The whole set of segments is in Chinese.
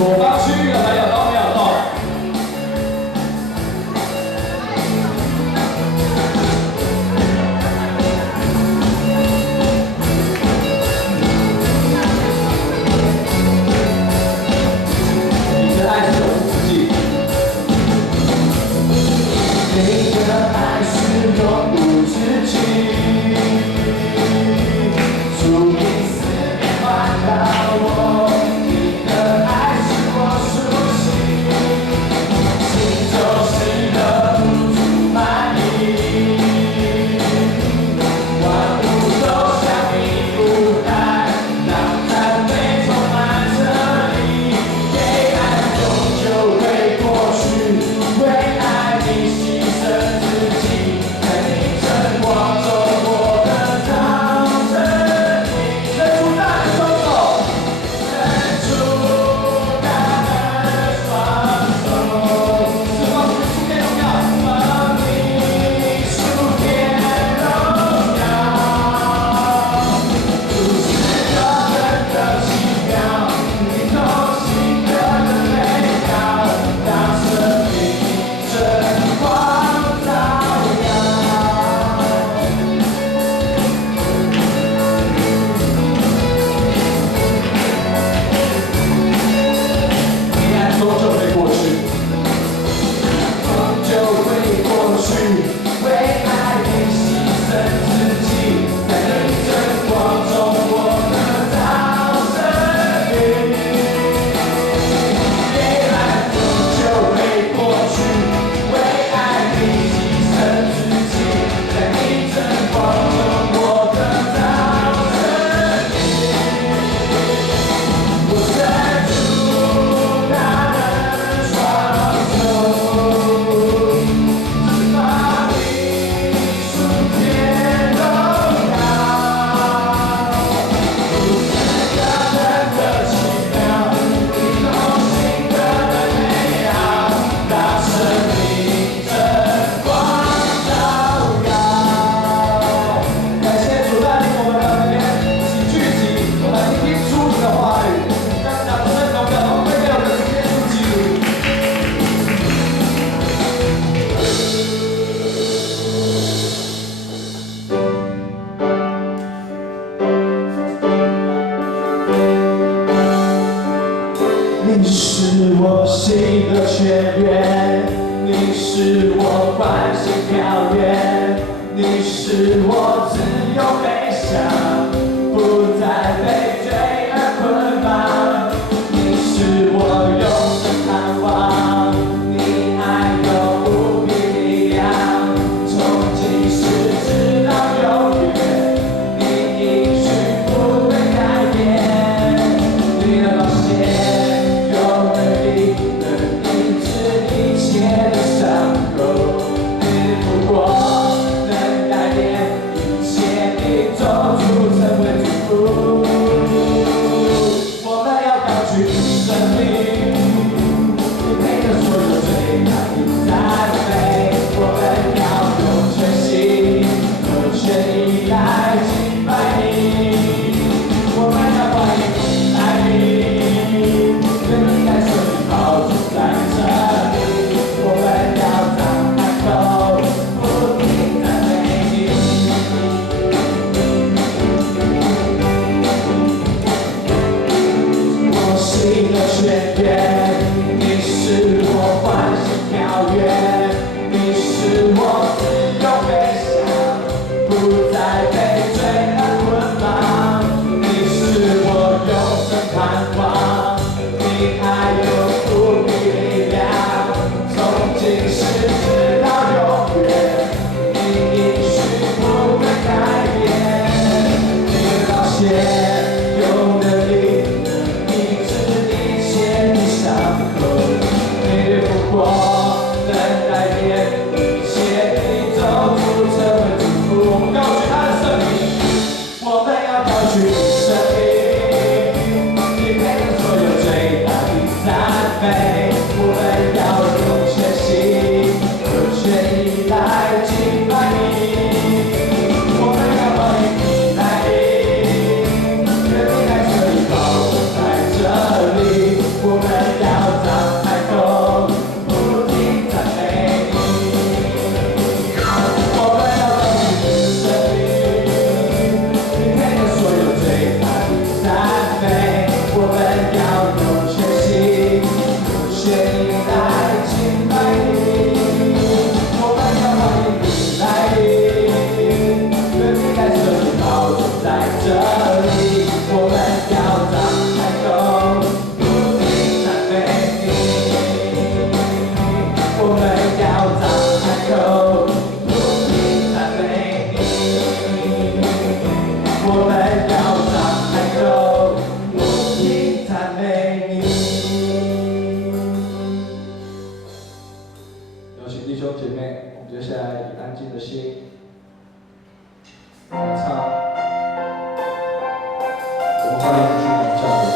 左方区域的朋友都没有动。你的爱是永无止境。你的爱是永无止境。 你是我心的泉源，你是我欢喜跳跃，你是我自由飞翔，不再被罪恶捆绑。你是我永生盼望，你爱有无比力量，从今世直到永远，你应许不会改变，你的宝血。 你是我欢喜跳跃，你是我自由飞翔，不再被罪恶捆绑。你是我永生盼望，你爱有无比力量，从今世直到永远，你应许不会改变。你的宝血有能力。 我们要张开口，不停赞美你。我们要高举你的生命，你配得所有最大的赞美。我们要用全心、用全意来敬拜你。我们要欢迎你来临，愿你来这里保守在这里。我们要张开口，不停赞美你。我们要张开口，不停赞美你。我们要张开口，不停赞美你。有请弟兄姐妹，我们接下来以安静的心来唱。我们欢迎君王降临。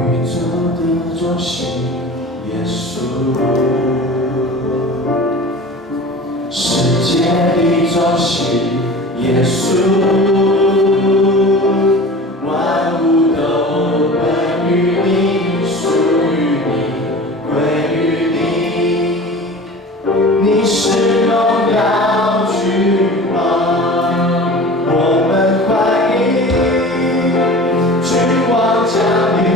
宇宙的中心，耶稣。世界的中心，耶稣，万物都归于你，属于你，归于你。你是荣耀君王，我们欢迎君王降临，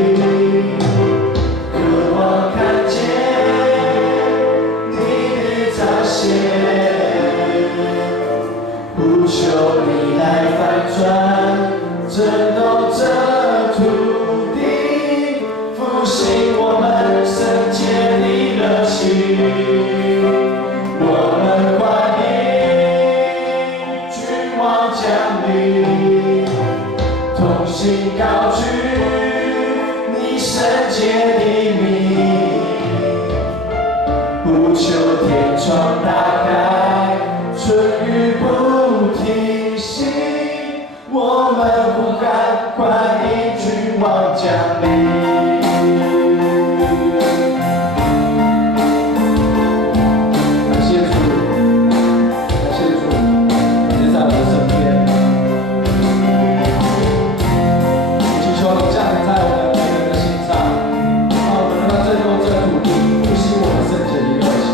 渴望看见你的彰显。不求你来翻转，震动这土地，复兴我们圣洁的热情。我们欢迎君王降临，同心高举你圣洁的名，不求天窗打开，春雨不停息，我们呼喊欢迎君王降临。感谢主，感谢主，你在我的身边。祈求你降临在我们每个人的心上，让我们能够震动这土地，复兴我们圣洁的热情。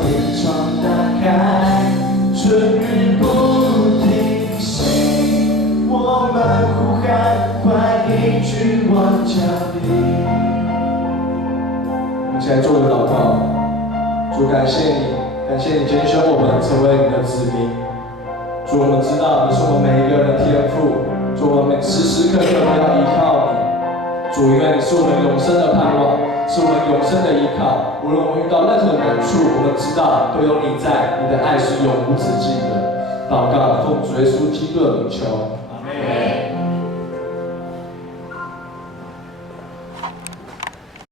天窗打开，春雨不停息，我们呼喊，快一句我叫你。我们一起来做个祷告，主感谢你，感谢你拣选我们成为你的子民。主，我们知道你是我们每一个人的天父，主，我们时时刻刻都要依靠你。主，因为你是我们永生的盼望，是我们永生的依靠。无论我们遇到任何难处，我们知道都有你在，你的爱是永无止境的。祷告，奉主耶稣基督的名求。